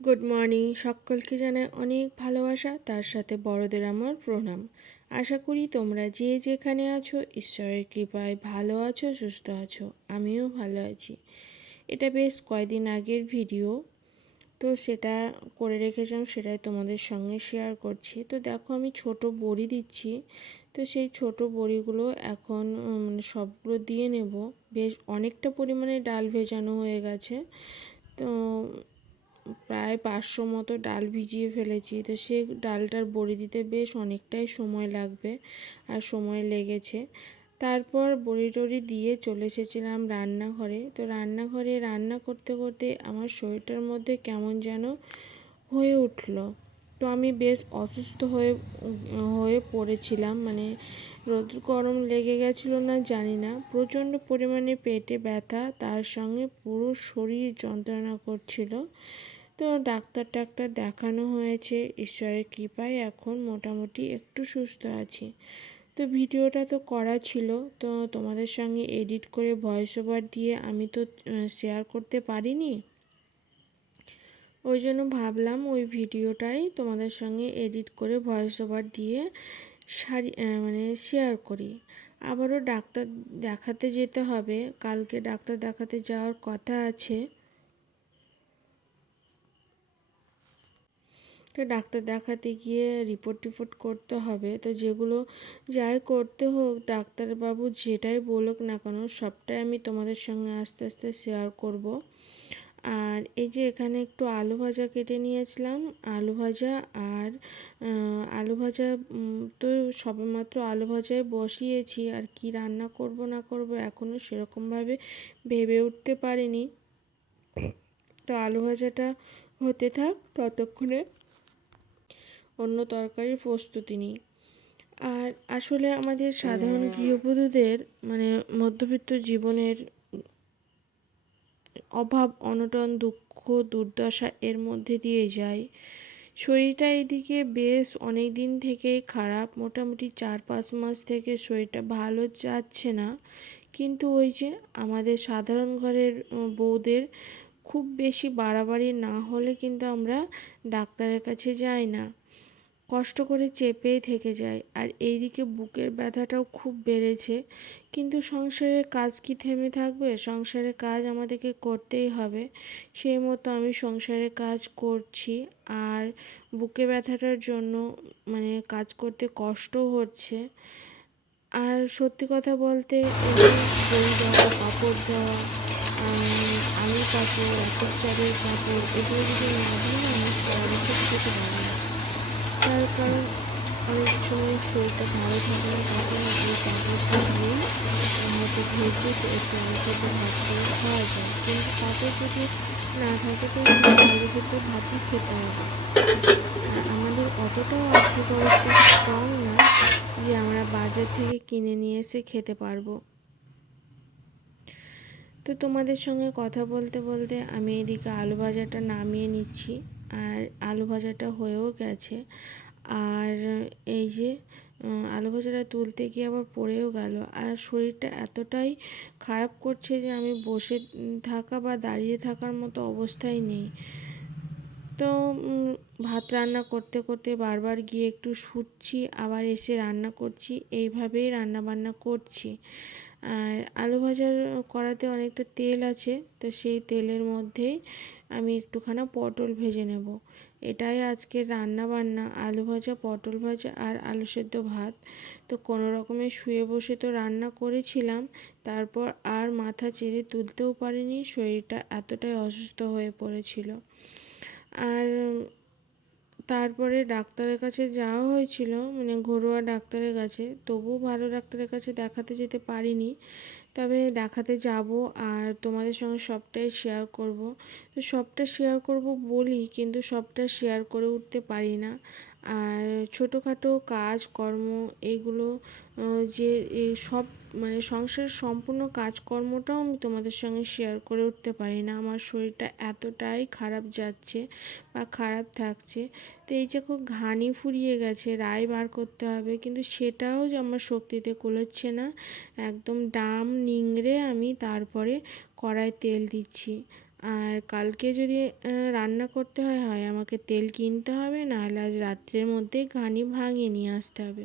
Good morning. সকলকে জানাই অনেক ভালোবাসা, তার সাথে বড়দের আমার প্রণাম। আশা করি তোমরা যে যেখানে আছো ঈশ্বরের কৃপায় ভালো আছো, সুস্থ আছো। আমিও ভালো আছি। এটা বেশ কয়েকদিন আগের ভিডিও, তো সেটা করে রেখেছিলাম, সেটাই তোমাদের সঙ্গে শেয়ার করছি। তো দেখো, আমি ছোট বড়ি দিচ্ছি। তো সেই ছোট বড়িগুলো এখন সবগুলো দিয়ে নেব। বেশ অনেকটা পরিমাণে ডাল ভেজানো হয়ে গেছে। তো প্রায় 500 মতো ডাল ভিজিয়ে ফেলেছি। তো সেই ডালটার বড়ি দিতে বেশ অনেকটাই সময় লাগবে, আর সময় লেগেছে। তারপর বড়ি টড়ি দিয়ে চলে এসেছিলাম রান্নাঘরে। তো রান্নাঘরে রান্না করতে করতে আমার শরীরটার মধ্যে কেমন যেন হয়ে উঠলো। তো আমি বেশ অসুস্থ হয়ে হয়ে পড়েছিলাম। রোদ গরম লেগে গেছিলো না জানি না, প্রচণ্ড পরিমাণে পেটে ব্যথা, তার সঙ্গে পুরো শরীর যন্ত্রণা করছিল। তো ডাক্তার দেখানো হয়েছে, ঈশ্বরের কৃপায় এখন মোটামুটি একটু সুস্থ আছি। তো ভিডিওটা তো করা ছিল, তো তোমাদের সঙ্গে এডিট করে ভয়েস ওভার দিয়ে আমি তো শেয়ার করতে পারিনি। ওই জন্য ভাবলাম ওই ভিডিওটাই তোমাদের সঙ্গে এডিট করে ভয়েস ওভার দিয়ে শেয়ার করি। আবারও ডাক্তার দেখাতে যেতে হবে, কালকে ডাক্তার দেখাতে যাওয়ার কথা আছে। তো ডাক্তার দেখাতে গিয়ে রিপোর্ট করতে হবে। তো যেগুলো যাই করতে হোক, ডাক্তারবাবু যেটাই বলুক না কেন, সবটাই আমি তোমাদের সঙ্গে আস্তে আস্তে শেয়ার করব। আর এই যে এখানে একটু আলু ভাজা কেটে নিয়েছিলাম, আলু ভাজা আর আলু ভাজা তো সবেমাত্র আলু ভাজায় বসিয়েছি। আর কি রান্না করব না করব এখনও সেরকমভাবে ভেবে উঠতে পারিনি। তো আলু ভাজাটা হতে থাক, ততক্ষণে অন্য তরকারির প্রস্তুতি নিই। আর আসলে আমাদের সাধারণ গৃহবধূদের মধ্যবিত্ত জীবনের অভাব অনটন দুঃখ দুর্দশা এর মধ্যে দিয়ে যায়। শরীরটা এদিকে বেশ অনেক দিন থেকেই খারাপ, মোটামুটি 4-5 মাস থেকে শরীরটা ভালো যাচ্ছে না। কিন্তু ওই যে আমাদের সাধারণ ঘরের বউদের খুব বেশি বাড়াবাড়ি না হলে কিন্তু আমরা ডাক্তারের কাছে যাই না, কষ্ট করে চেপেই থেকে যায়। আর এইদিকে বুকের ব্যথাটাও খুব বেড়েছে। কিন্তু সংসারের কাজ কি থেমে থাকবে? সংসারের কাজ আমাদেরকে করতেই হবে। সেই মতো আমি সংসারের কাজ করছি। আর বুকে ব্যথাটার জন্য কাজ করতে কষ্টও হচ্ছে। আর সত্যি কথা বলতে, এই বই দেওয়া, কাপড় দেওয়া, আলুর কাপড়, একের চালের কাপড়, এগুলো যদি না দিই না, আমি সারাবছর খেতে পারি না। তার কারণ অনেক সময় শরীরটা ভালো থাকে না, তখন এই কাপড়টা দিয়েই হয়তো ধৈর্য একটু অল্প ভাত করে খাওয়া যায়। কিন্তু কাপড় যদি না থাকে তো ভালো খেতে ভাতই খেতে হবে। আর আমাদের অতটাও আর্থিক অবস্থা স্ট্রং না যে আমরা বাজার থেকে কিনে নিয়ে এসে খেতে পারবো। তো তোমাদের সঙ্গে কথা বলতে বলতে আমি এদিকে আলু ভাজাটা নামিয়ে নিচ্ছি। আর আলু ভাজাটা হয়েও গেছে। আর এই যে আলু ভাজাটা তুলতে গিয়ে আবার পড়েও গেল। আর শরীরটা এতটাই খারাপ করছে যে আমি বসে থাকা বা দাঁড়িয়ে থাকার মতো অবস্থায় নেই। তো ভাত রান্না করতে করতে বারবার গিয়ে একটু শুচ্ছি, আবার এসে রান্না করছি, এইভাবেই রান্না বান্না করছি। আর আলু ভাজার কড়াতে অনেকটা তেল আছে, তো সেই তেলের মধ্যেই আমি একটুখানি পটল ভেজে নেব। এটাই আজকের রান্না বান্না, আলু ভাজা, পটল ভাজা আর আলু সেদ্ধ ভাত। তো কোনো রকমে শুয়ে বসে তো রান্না করেছিলাম, তারপর আর মাথা চেড়ে তুলতেও পারিনি, শরীরটা এতটাই অসুস্থ হয়ে পড়েছিল। আর তারপরে ডাক্তারের কাছে যাওয়া হয়েছিল, ঘরোয়া ডাক্তারের কাছে। তবুও ভালো ডাক্তারের কাছে দেখাতে যেতে পারিনি, তবে দেখাতে যাব। আর তোমাদের সঙ্গে সবটাই শেয়ার করব। তো সবটা শেয়ার করব বলি, কিন্তু সবটা শেয়ার করে উঠতে পারি না। আর ছোটোখাটো কাজকর্ম এগুলো যে সব সংসারের সম্পূর্ণ কাজকর্মটাও আমি তোমাদের সঙ্গে শেয়ার করে উঠতে পারি না। আমার শরীরটা এতটাই খারাপ যাচ্ছে বা খারাপ থাকছে। তো এই যে খুব ঘানি ফুরিয়ে গেছে, রায় বার করতে হবে, কিন্তু সেটাও যে আমার শক্তিতে কুলোচ্ছে না। একদম ডাম নিংড়ে আমি তারপরে কড়ায় তেল দিচ্ছি। আর কালকে যদি রান্না করতে হয় আমাকে তেল কিনতে হবে, নাহলে আজ রাত্রের মধ্যে ঘানি ভাঙিয়ে নিয়ে আসতে হবে।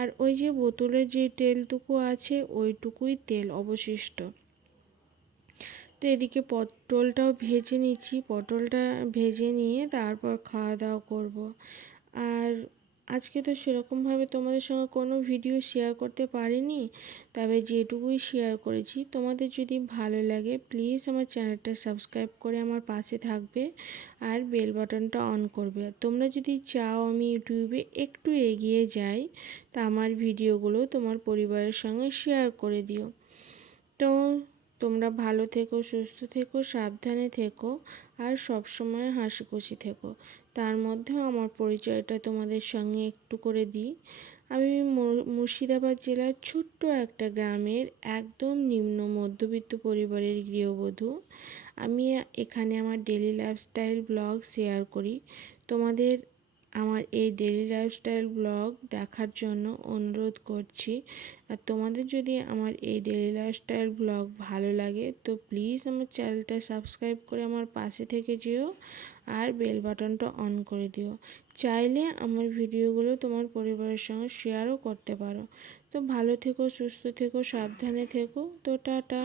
আর ওই যে বোতলের যে তেলটুকু আছে ওইটুকুই তেল অবশিষ্ট। তো এদিকে পটলটাও ভেজে নিচ্ছি, পটলটা ভেজে নিয়ে তারপর খাওয়া দাওয়া করব। আর আজকে তো সেরকমভাবে তোমাদের সঙ্গে কোনো ভিডিও শেয়ার করতে পারিনি, তবে যেটুকুই শেয়ার করেছি তোমাদের যদি ভালো লাগে প্লিজ আমার চ্যানেলটা সাবস্ক্রাইব করে আমার পাশে থাকবে আর বেল বাটনটা অন করবে। আর তোমরা যদি চাও আমি ইউটিউবে একটু এগিয়ে যাই তা আমার ভিডিওগুলো তোমার পরিবারের সঙ্গে শেয়ার করে দিও। তো তোমরা ভালো থেকো, সুস্থ থেকো, সাবধানে থেকো আর সব সময় হাসি খুশি থেকো। তার মধ্যেও আমার পরিচয়টা তোমাদের সঙ্গে একটু করে দিই। আমি মুর্শিদাবাদ জেলার ছোট্ট একটা গ্রামের একদম নিম্ন মধ্যবিত্ত পরিবারের গৃহবধূ। আমি এখানে আমার ডেলি লাইফস্টাইল ব্লগ শেয়ার করি। তোমাদের আমার এই ডেলি লাইফস্টাইল ব্লগ দেখার জন্য অনুরোধ করছি। আর তোমাদের যদি আমার এই ডেলি লাইফস্টাইল ব্লগ ভালো লাগে তো প্লিজ আমার চ্যানেলটা সাবস্ক্রাইব করে আমার পাশে থেকে যেও আর বেল বাটনটা অন করে দিও। চাইলে আমার ভিডিওগুলো তোমার পরিবারের সঙ্গে শেয়ারও করতে পারো। তো ভালো থেকো, সুস্থ থেকো, সাবধানে থেকো। তো টাটা।